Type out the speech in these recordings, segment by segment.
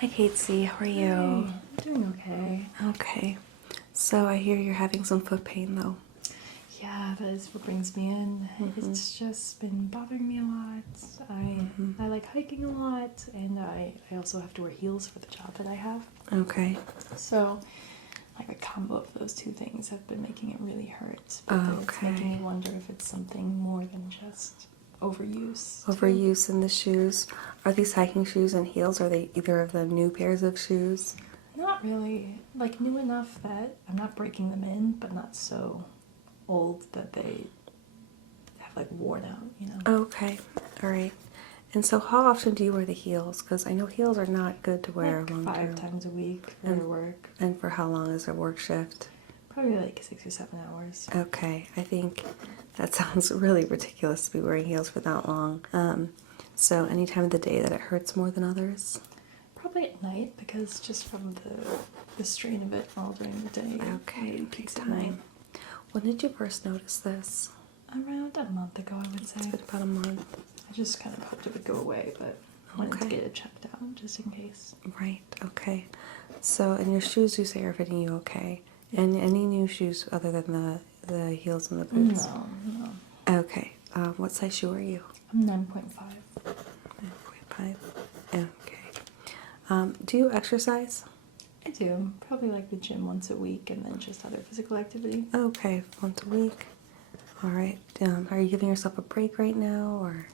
Hi, Casey. How are you? Hi, I'm doing okay. Okay. So I hear you're having some foot pain, though. Yeah, that is what brings me in. It's just been bothering me a lot. I like hiking a lot, and I also have to wear heels for the job that I have. Okay. So, like a combo of those two things have been making it really hurt. But then it's making me wonder if it's something more than just overuse. Overuse in the shoes. Are these hiking shoes and heels? Are they either of them new pairs of shoes? Not really. Like new enough that I'm not breaking them in, but not so old that they have like worn out, you know? Okay. All right. And so how often do you wear the heels? Because I know heels are not good to wear Like long term. 5 times a week for work. And for how long is a work shift? Probably like 6 or 7 hours. Okay. I think that sounds really ridiculous to be wearing heels for that long. So any time of the day that it hurts more than others? Probably at night because just from the strain of it all during the day. Okay, It really big peaks at night. time. When did you first notice this? Around a month ago, I would say. It's been about a month. I just kind of hoped it would go away, but I wanted to Okay. get it checked out just in case. Right, okay. So, and your shoes you say are fitting you okay? And any new shoes other than the heels and the boots? No. Okay. What size shoe are you? I'm 9.5. 9.5. Okay. Do you exercise? I do. Probably like the gym once a week and then just other physical activity. Okay, once a week. All right. Are you giving yourself a break right now, or?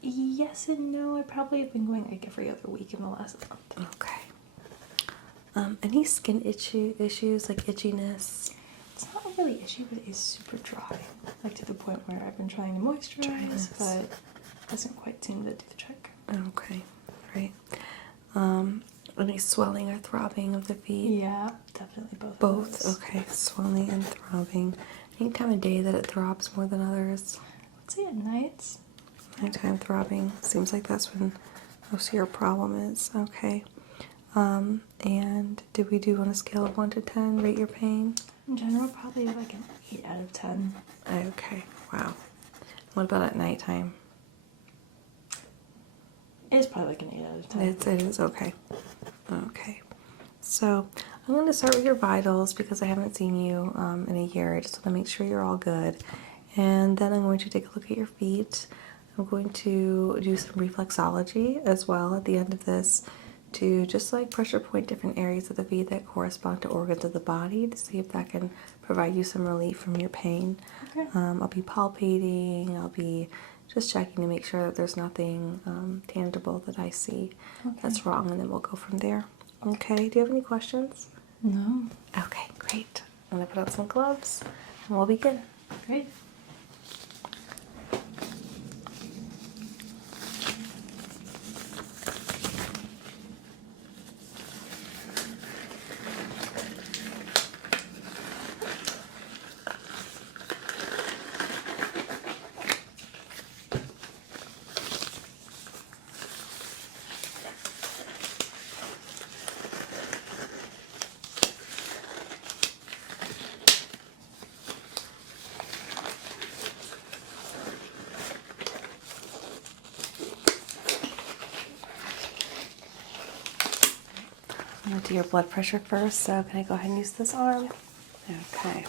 Yes and no. I probably have been going like every other week in the last month. Okay. Any skin issues like itchiness? It's not really itchy, but it is super dry. Like to the point where I've been trying to moisturize, Dryness. but it doesn't quite seem to do the trick. Okay, right. Any swelling or throbbing of the feet? Yeah, definitely both. Of Both? those. Okay, swelling and throbbing. Any time of day that it throbs more than others? I would say at nights. Nighttime throbbing. Seems like that's when most of your problem is. Okay. And did we do on a scale of 1 to 10 rate your pain? In general, probably like an 8 out of 10. Okay, wow. What about at nighttime? It's probably like an 8 out of 10. It is, okay. Okay. So I'm going to start with your vitals because I haven't seen you in a year. I just want to make sure you're all good. And then I'm going to take a look at your feet. I'm going to do some reflexology as well at the end of this to just like pressure point different areas of the feet that correspond to organs of the body to see if that can provide you some relief from your pain. Okay. I'll be palpating, I'll be just checking to make sure that there's nothing tangible that I see that's wrong, and then we'll go from there. Okay, do you have any questions? No. Okay, great. I'm going to put on some gloves and we'll begin. Great. I'm going to do your blood pressure first, so can I go ahead and use this arm? Okay.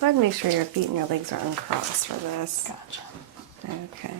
Go ahead and make sure your feet and your legs are uncrossed for this. Gotcha. Okay.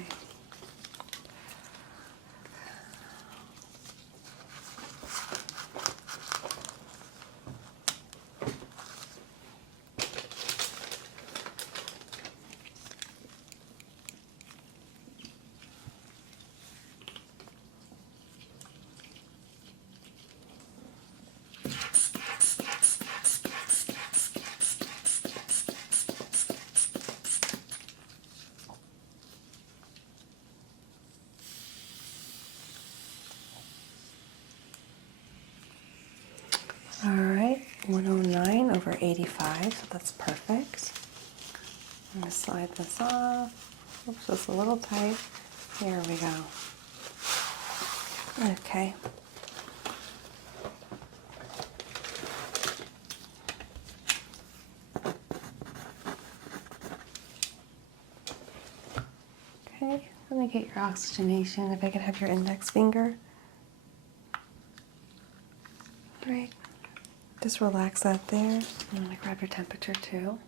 All right, 109 over 85, so that's perfect. I'm going to slide this off. Oops, it's a little tight. Here we go. Okay. Okay, let me get your oxygenation. If I could have your index finger. Great. Just relax that there. I'm going to grab your temperature too.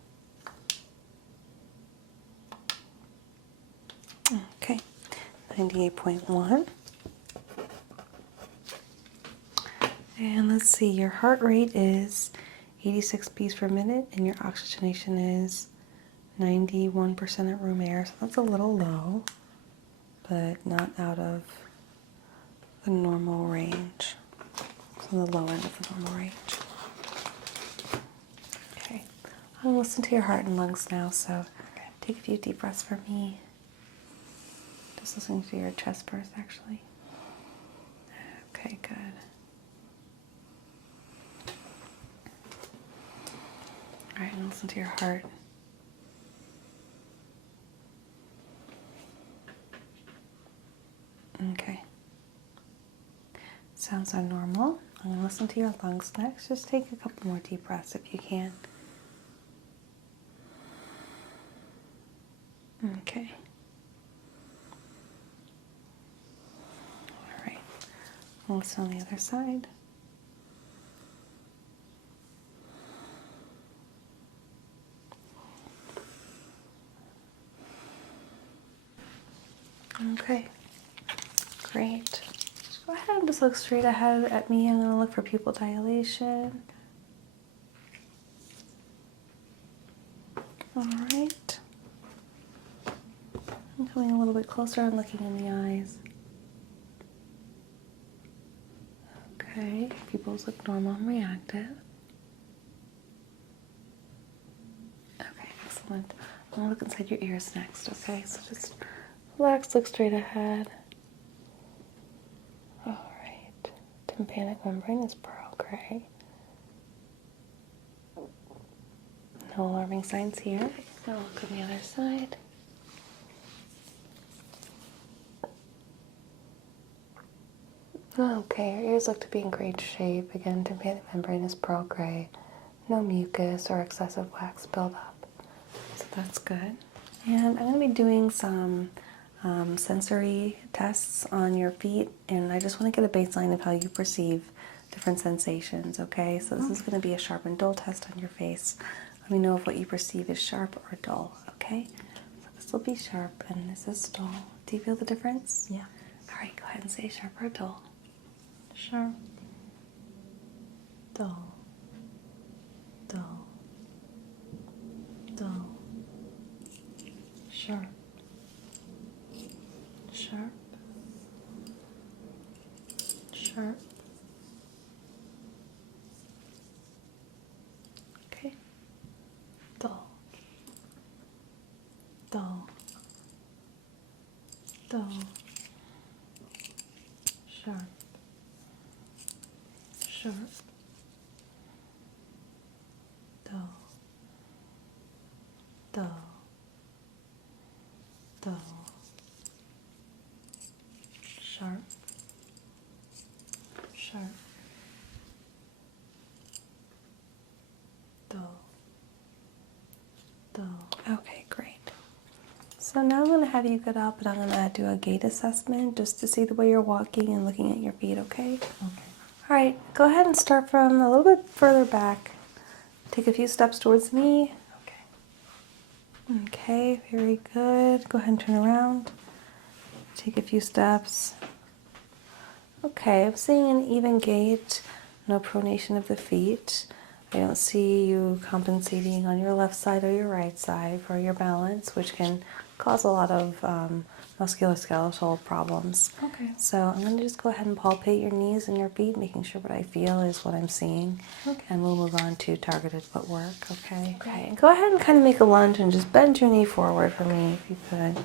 Okay, 98.1. And let's see, your heart rate is 86 beats per minute and your oxygenation is 91% at room air. So that's a little low, but not out of the normal range. So the low end of the normal range. Okay, I'll listen to your heart and lungs now, so take a few deep breaths for me. Just listening to your chest burst, actually. Okay, good. All right, and listen to your heart. Okay. Sounds are normal. I'm going to listen to your lungs next. Just take a couple more deep breaths if you can. Okay. All right. I'll listen on the other side. Okay. Great. Go ahead and just look straight ahead at me. I'm going to look for pupil dilation. All right. I'm coming a little bit closer and looking in the eyes. Okay, pupils look normal and reactive. Okay, excellent. I'm going to look inside your ears next, okay? So just relax, look straight ahead. All right. Tympanic membrane is pearl gray. No alarming signs here. Now look on the other side. Okay, your ears look to be in great shape. Again, tympanic membrane is pearl gray. No mucus or excessive wax buildup. So that's good. And I'm going to be doing some sensory tests on your feet, and I just want to get a baseline of how you perceive different sensations, okay? So this is going to be a sharp and dull test on your face. Let me know if what you perceive is sharp or dull, okay? So this will be sharp and this is dull. Do you feel the difference? Yeah. All right, go ahead and say sharp or dull. Sharp. Dull. Dull. Dull. Sharp. Sharp. Sharp. Okay. Dull. Dull. Dull. Sharp. Sharp. Dull. Dull. Dull. Sharp. Sharp. Dull. Dull. Okay, great. So now I'm going to have you get up and I'm going to do a gait assessment just to see the way you're walking and looking at your feet, okay? Okay. All right, go ahead and start from a little bit further back. Take a few steps towards me. Okay. Okay, very good. Go ahead and turn around. Take a few steps. Okay, I'm seeing an even gait, no pronation of the feet. I don't see you compensating on your left side or your right side for your balance, which can cause a lot of musculoskeletal problems. Okay. So I'm going to just go ahead and palpate your knees and your feet, making sure what I feel is what I'm seeing. Okay. And we'll move on to targeted footwork, okay? Okay. And go ahead and kind of make a lunge and just bend your knee forward for me if you could.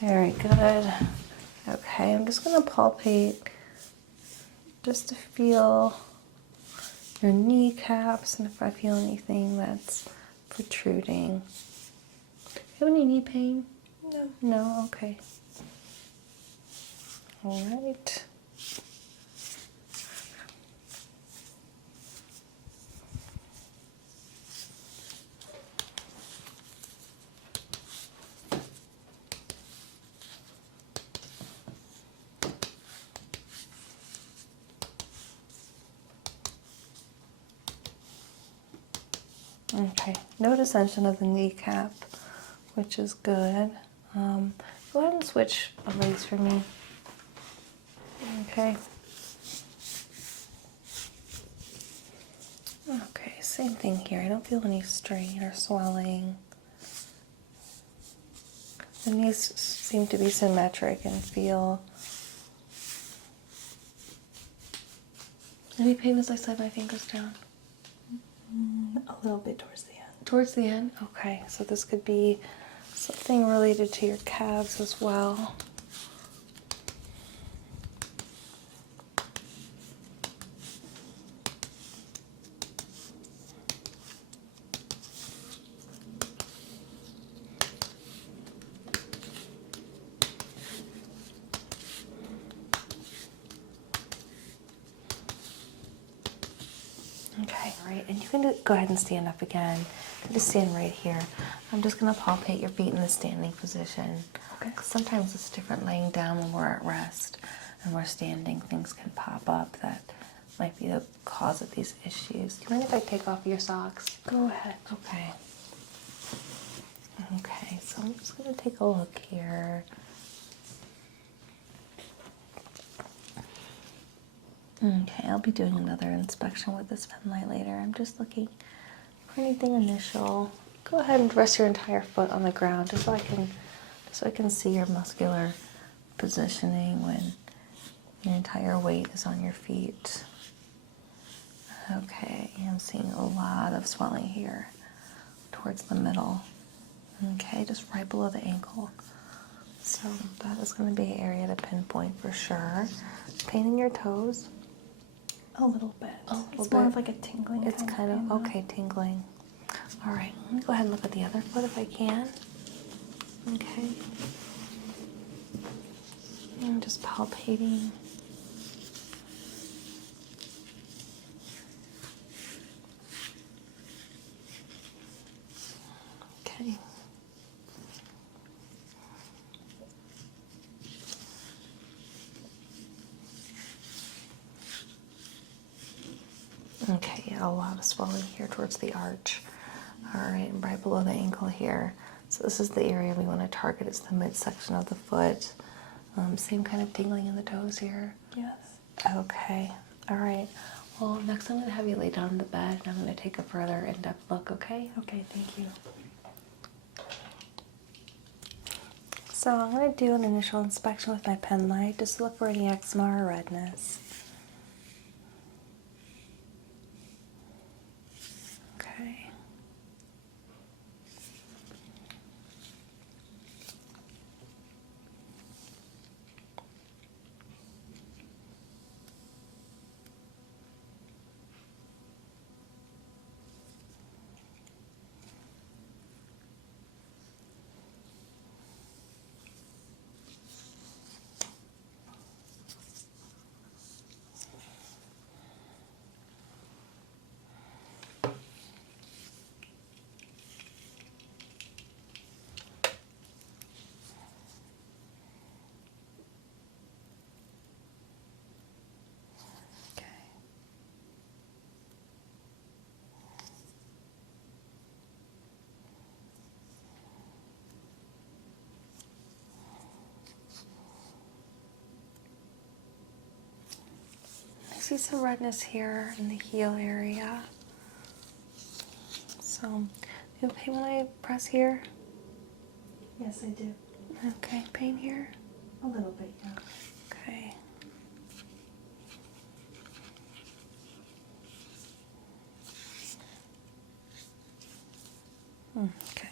Very good. Okay, I'm just going to palpate just to feel your kneecaps and if I feel anything that's protruding. Do you have any knee pain? No. No? Okay. All right. Okay, no dissension of the kneecap, which is good. Go ahead and switch legs for me. Okay. Okay, same thing here. I don't feel any strain or swelling. The knees seem to be symmetric and feel. Any pain as I slide my fingers down? A little bit towards the end. Towards the end? Okay, so this could be something related to your calves as well. Okay, all right, and you can go ahead and stand up again. Just stand right here. I'm just going to palpate your feet in the standing position. Okay. 'Cause sometimes it's different laying down when we're at rest and we're standing. Things can pop up that might be the cause of these issues. Do you mind if I take off your socks? Go ahead. Okay. Okay, so I'm just going to take a look here. Okay, I'll be doing another inspection with this pen light later. I'm just looking for anything initial. Go ahead and rest your entire foot on the ground just so I can see your muscular positioning when your entire weight is on your feet. Okay, I'm seeing a lot of swelling here towards the middle. Okay, just right below the ankle. So that is going to be an area to pinpoint for sure. Pain in your toes? A little bit. It's More of like a tingling. It's kind of, pain, okay, tingling. All right, let me go ahead and look at the other foot if I can. Okay. I'm just palpating. Okay. Okay, yeah, a lot of swelling here towards the arch. All right, and right below the ankle here. So this is the area we want to target. It's the midsection of the foot. Same kind of tingling in the toes here. Yes. Okay, all right. Well, next I'm going to have you lay down in the bed, and I'm going to take a further in-depth look, okay? Okay, thank you. So I'm going to do an initial inspection with my pen light just to look for any eczema or redness. Okay. I see some redness here in the heel area. So, you have pain when I press here? Yes, I do. Okay, pain here? A little bit, yeah. Okay. Okay.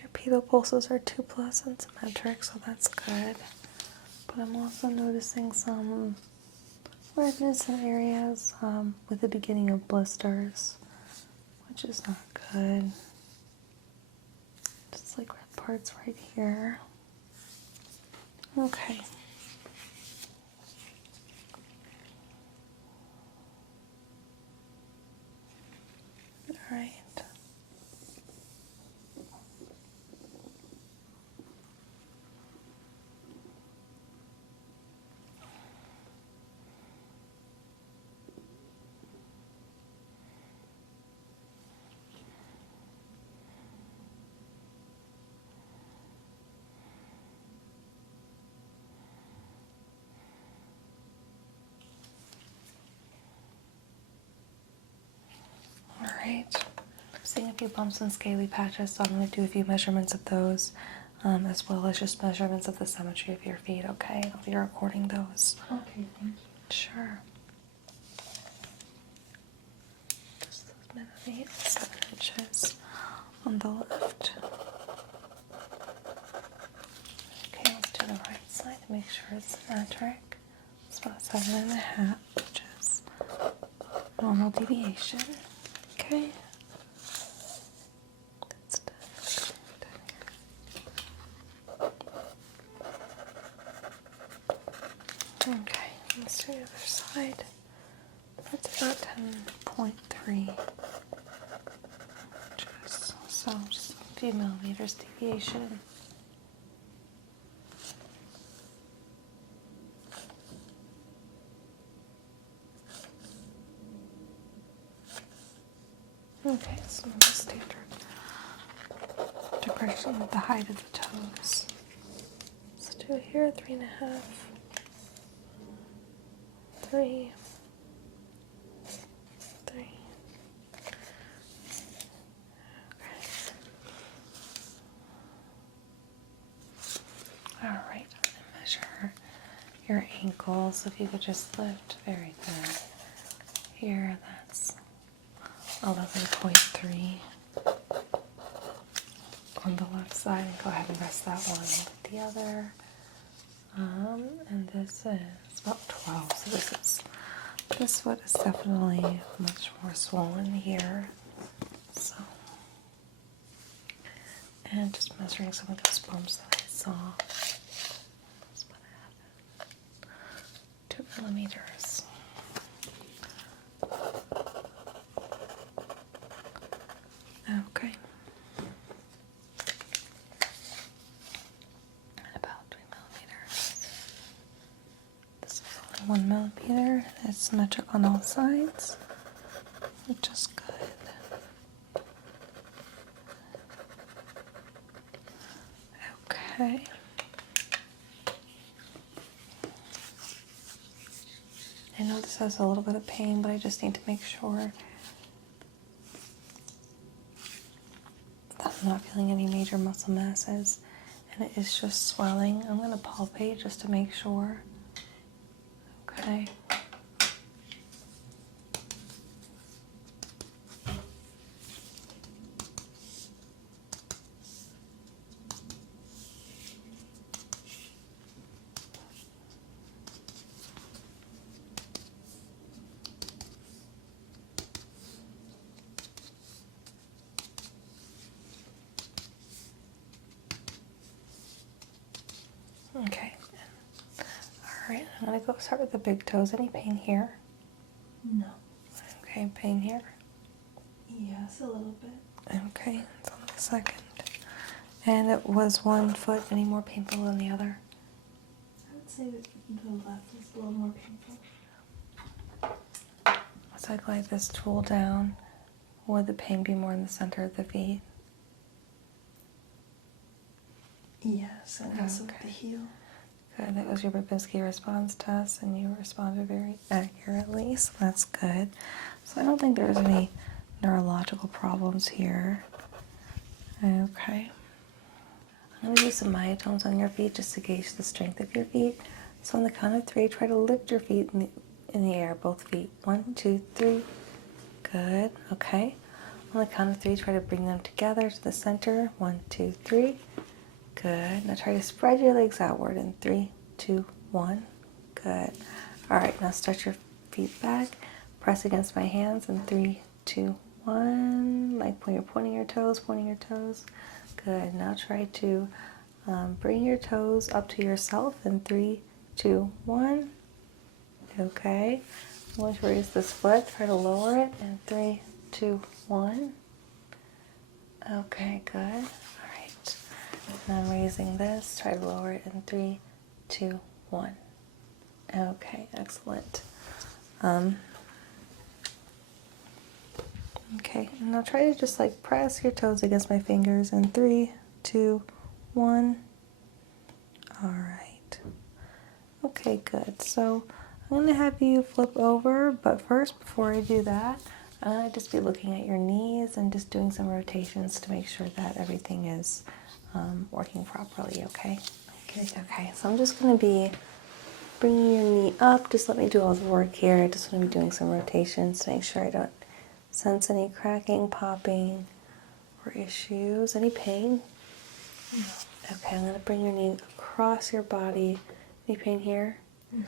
Your pedal pulses are 2+ and symmetric, so that's good. But I'm also noticing some redness in areas with the beginning of blisters, which is not good. Just like red parts right here. Okay. All right. right. I'm seeing a few bumps and scaly patches, so I'm going to do a few measurements of those, as well as just measurements of the symmetry of your feet, okay? I'll be recording those. Okay, thank you. Sure. Just a minute, 7 inches on the left. Okay, let's do the right side to make sure it's symmetric. It's about 7.5, which is normal deviation. Okay. That's done. Okay, let's do the other side. That's about 10.3 inches, so just a few millimeters deviation. Okay, so the standard depression of the height of the toes. Let's do it here, 3.5, 3, 3. Okay. All right, I'm gonna measure your ankles. If you could just lift, very good. Here, that's 11.3 on the left side, and go ahead and rest that one with the other. And this is about 12, so this foot is definitely much more swollen here. So, and just measuring some of those bumps that I saw. That's what I have. 2 millimeters. Okay. And about 3 millimeters. This is only 1 millimeter. It's symmetric on all sides, which is good. Okay. I know this has a little bit of pain, but I just need to make sure that I'm not feeling any major muscle masses, and it is just swelling. I'm going to palpate just to make sure. Okay. Okay. Alright, I'm going to go start with the big toes. Any pain here? No. Okay, pain here? Yes, a little bit. Okay, it's on the second. And it was one foot any more painful than the other? I would say that the left is a little more painful. As I glide this tool down, would the pain be more in the center of the feet? Yes, and also with Okay. the heel. Good, that was your Babinsky response test, and you responded very accurately, so that's good. So I don't think there's any neurological problems here. Okay. I'm going to do some myotones on your feet just to gauge the strength of your feet. So on the count of 3, try to lift your feet in the air, both feet. 1, 2, 3. Good. Okay. On the count of 3, try to bring them together to the center. 1, 2, 3. Good. Now try to spread your legs outward in 3, 2, 1. Good. All right. Now stretch your feet back. Press against my hands in 3, 2, 1. Like when you're pointing your toes, Good. Now try to bring your toes up to yourself in 3, 2, 1. Okay. I'm going to raise this foot. Try to lower it in 3, 2, 1. Okay, good. All right. And I'm raising this. Try to lower it in 3, 2, 1. Okay, excellent. Okay, and now try to just like press your toes against my fingers in 3, 2, 1. All right. Okay, good. So I'm going to have you flip over, but first, before I do that, I'm going to just be looking at your knees and just doing some rotations to make sure that everything is working properly, okay? Okay. Okay, so I'm just going to be bringing your knee up. Just let me do all the work here. I just want to be doing some rotations to make sure I don't sense any cracking, popping, or issues. Any pain? No. Okay, I'm going to bring your knee across your body. Any pain here? No.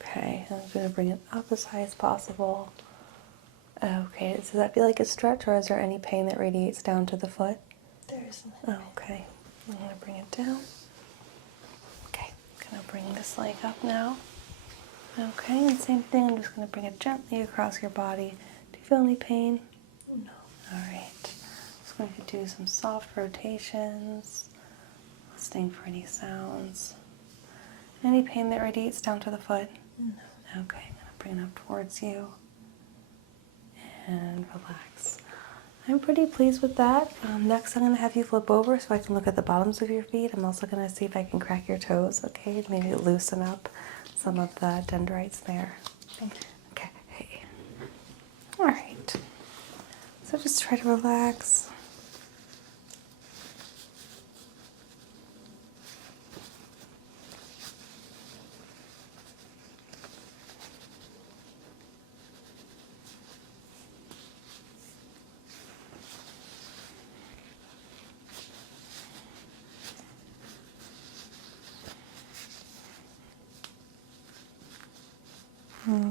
Okay, I'm going to bring it up as high as possible. Okay, does that feel like a stretch, or is there any pain that radiates down to the foot? There isn't any. Okay, I'm going to bring it down. Okay, I'm going to bring this leg up now. Okay, and same thing, I'm just going to bring it gently across your body. Do you feel any pain? No. Alright, just going to do some soft rotations, listening for any sounds. Any pain that radiates down to the foot? No. Okay, I'm going to bring it up towards you. And relax. I'm pretty pleased with that. Next, I'm going to have you flip over so I can look at the bottoms of your feet. I'm also going to see if I can crack your toes, okay? Maybe loosen up some of the dendrites there. Thank you. Okay. All right. So just try to relax.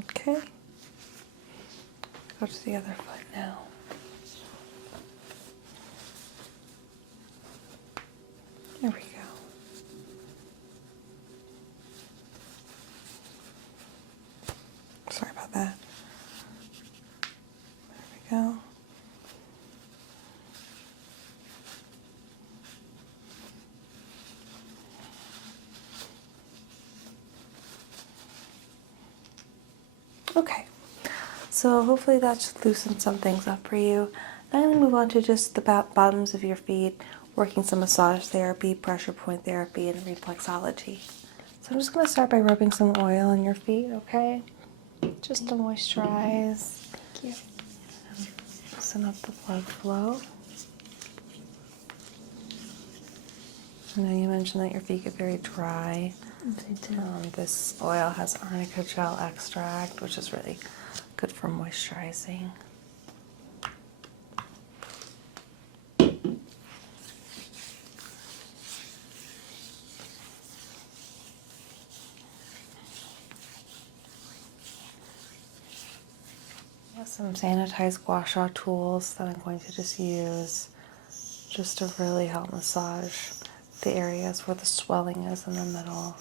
Okay. Go to the other foot now. There we go. Sorry about that. There we go. Okay, so hopefully that should loosen some things up for you. Now I'm going to move on to just the bottoms of your feet, working some massage therapy, pressure point therapy, and reflexology. So I'm just going to start by rubbing some oil on your feet, okay? Just to moisturize. Thank you. Loosen up the blood flow. I know you mentioned that your feet get very dry. This oil has arnica gel extract, which is really good for moisturizing. I have some sanitized gua sha tools that I'm going to just use just to really help massage the areas where the swelling is in the middle.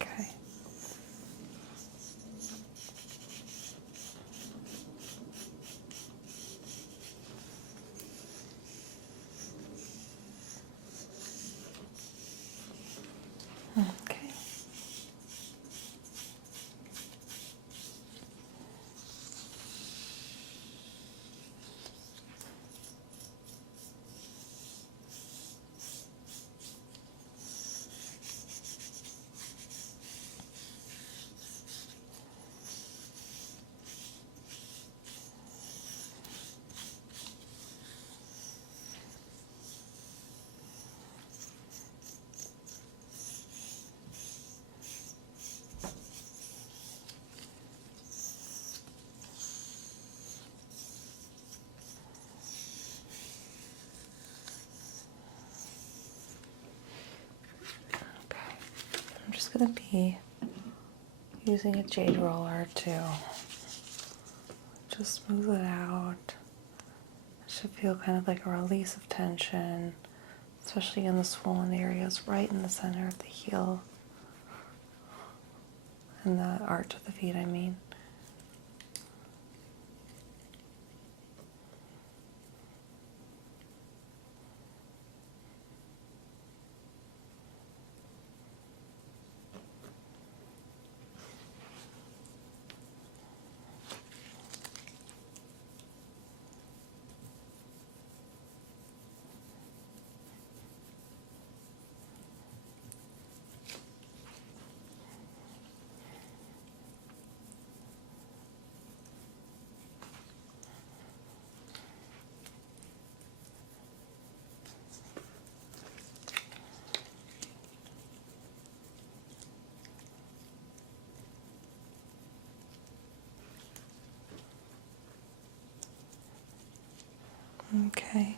Okay. Okay. I'm just going to be using a jade roller to just smooth it out. It should feel kind of like a release of tension, especially in the swollen areas right in the center of the heel. and the arch of the feet, I mean. Okay.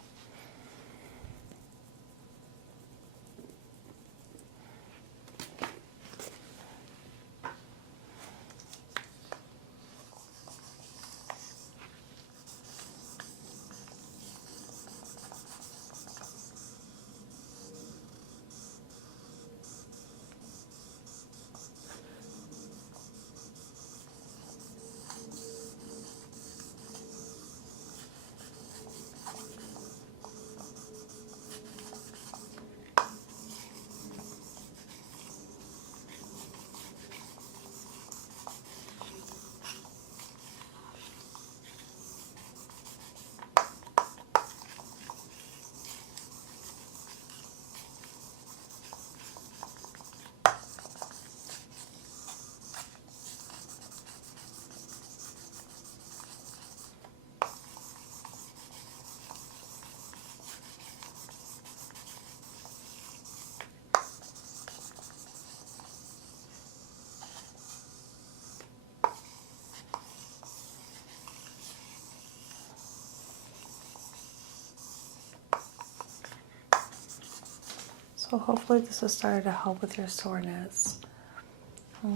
So hopefully this has started to help with your soreness.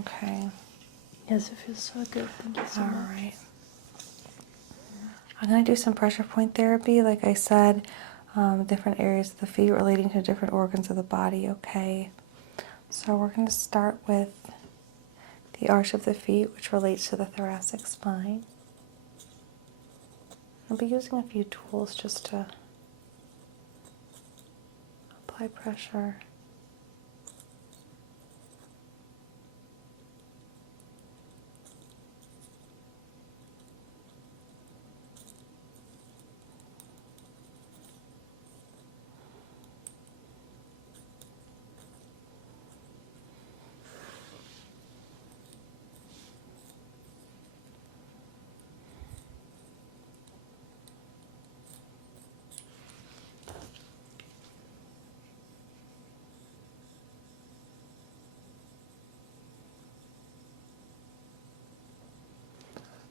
Okay. Yes, it feels so good. Thank you so All much. right. I'm going to do some pressure point therapy, like I said, different areas of the feet relating to different organs of the body, okay? So we're going to start with the arch of the feet, which relates to the thoracic spine. I'll be using a few tools just to apply pressure.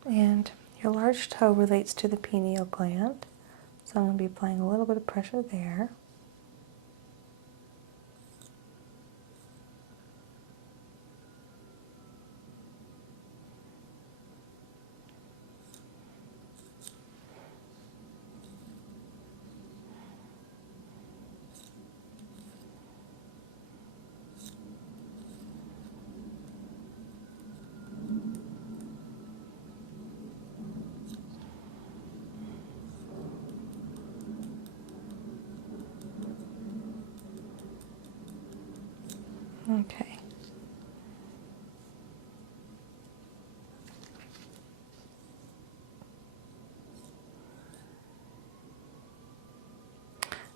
And your large toe relates to the pineal gland, so I'm going to be applying a little bit of pressure there. Okay.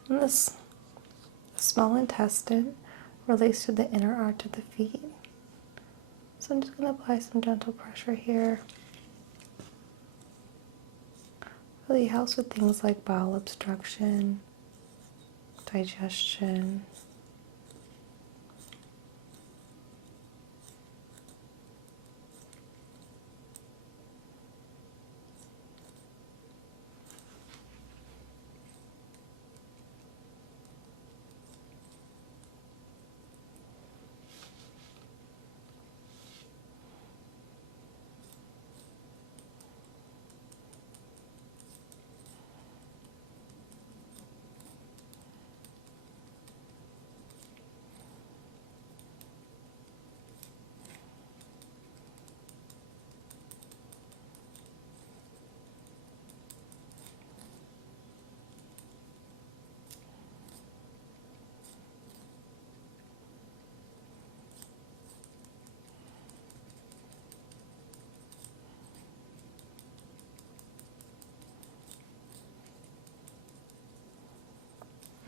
And this small intestine relates to the inner arch of the feet. So I'm just going to apply some gentle pressure here. Really helps with things like bowel obstruction, digestion.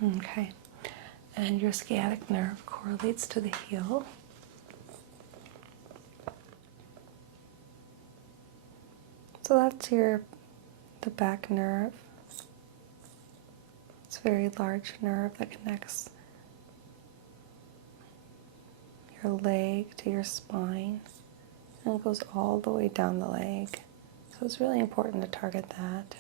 Okay. And your sciatic nerve correlates to the heel. So that's the back nerve. It's a very large nerve that connects your leg to your spine, and it goes all the way down the leg. So it's really important to target that.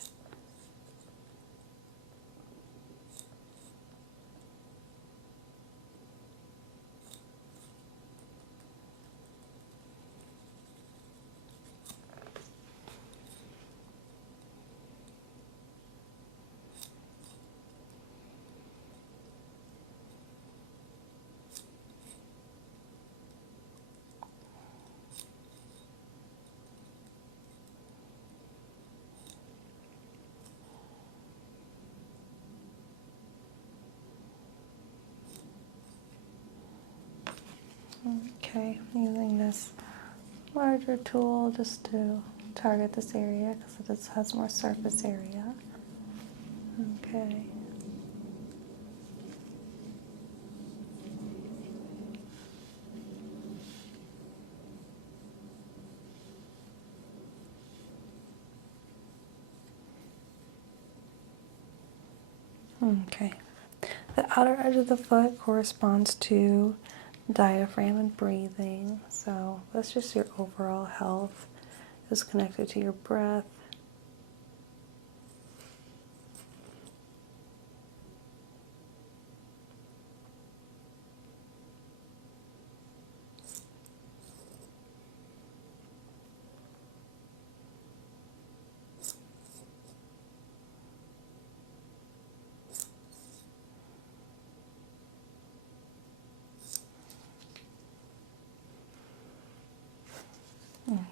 Okay, I'm using this larger tool just to target this area because it just has more surface area. Okay. Okay. The outer edge of the foot corresponds to diaphragm and breathing. So that's just your overall health. Is connected to your breath.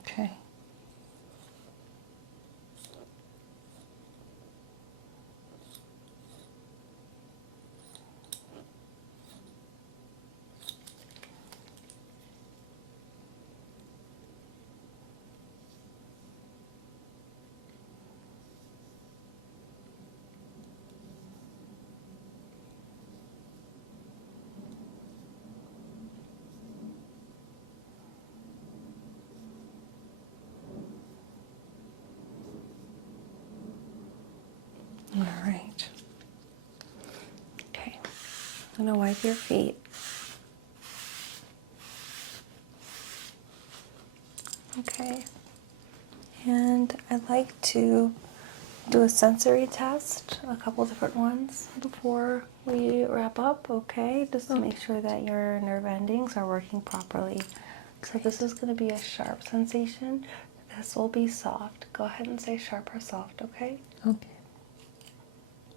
Okay. All right. Okay. I'm going to wipe your feet. Okay. And I'd like to do a sensory test, a couple different ones before we wrap up, okay? Just to make sure that your nerve endings are working properly. So this is going to be a sharp sensation. This will be soft. Go ahead and say sharp or soft, okay? Okay.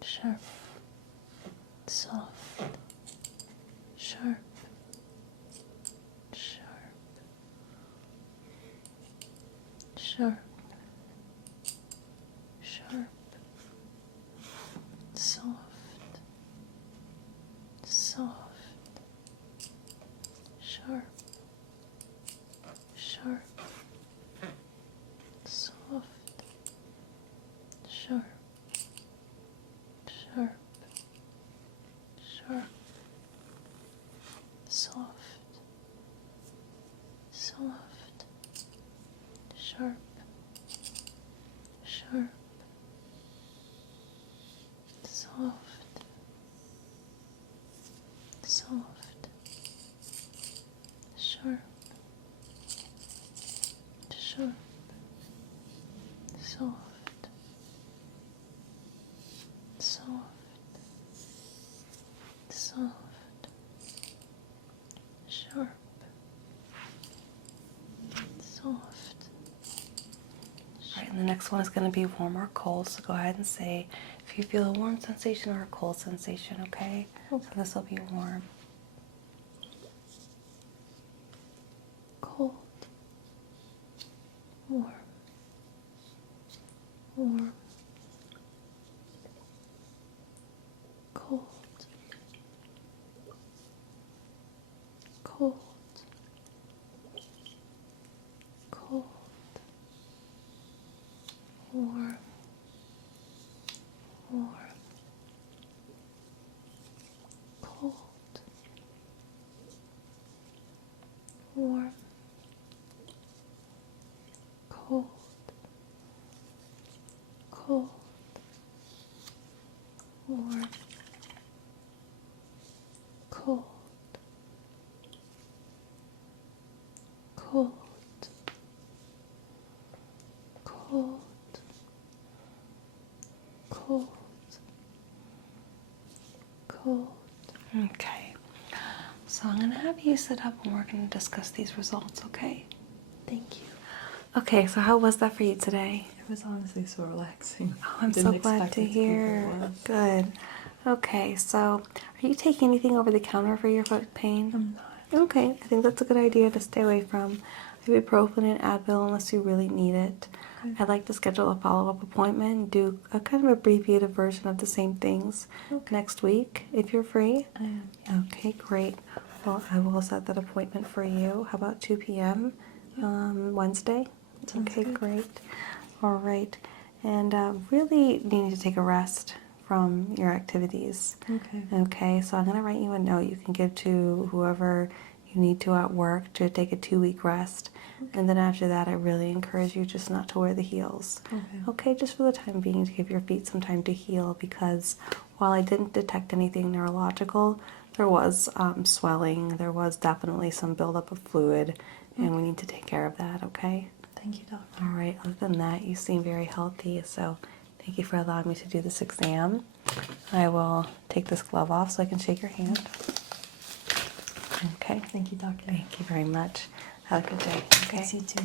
Sharp. Soft. Sharp. Sharp. Sharp. Sharp. Soft. Soft. Sharp. Sharp. Soft. Sharp. Sharp. Sharp. Soft. Soft. Sharp. Sharp. Soft. Soft. Sharp. Sharp. Soft. Soft. Soft. Sharp. Soft. All right, and the next one is going to be warm or cold. So go ahead and say if you feel a warm sensation or a cold sensation, okay? So this will be warm. Cold. Warm. Warm. Cold. Cold. Cold. Warm. Warm. warm, cold, cold, cold, cold, cold. Okay, so I'm going to have you sit up and we're going to discuss these results, okay? Thank you. Okay, so how was that for you today? It was honestly so relaxing. Oh, I'm Didn't so glad expect to it be what it hear. was. Good. Okay, so are you taking anything over the counter for your foot pain? I'm not. Okay, I think that's a good idea to stay away from ibuprofen and Advil unless you really need it. Okay. I'd like to schedule a follow-up appointment and do a kind of abbreviated version of the same things next week if you're free. I am. Okay, great. Well, I will set that appointment for you. How about 2 p.m. Wednesday? Sounds Okay, good. great. All right. And really need to take a rest from your activities. Okay. Okay, so I'm going to write you a note you can give to whoever you need to at work to take a 2-week rest. And then after that, I really encourage you just not to wear the heels. Okay. Okay, just for the time being to give your feet some time to heal, because while I didn't detect anything neurological, there was swelling, there was definitely some buildup of fluid, and we need to take care of that, okay? Thank you, doctor. All right, other than that, you seem very healthy, so thank you for allowing me to do this exam. I will take this glove off so I can shake your hand. Okay, Thank you, doctor. thank you very much. Have a good day, okay? Thanks, you too.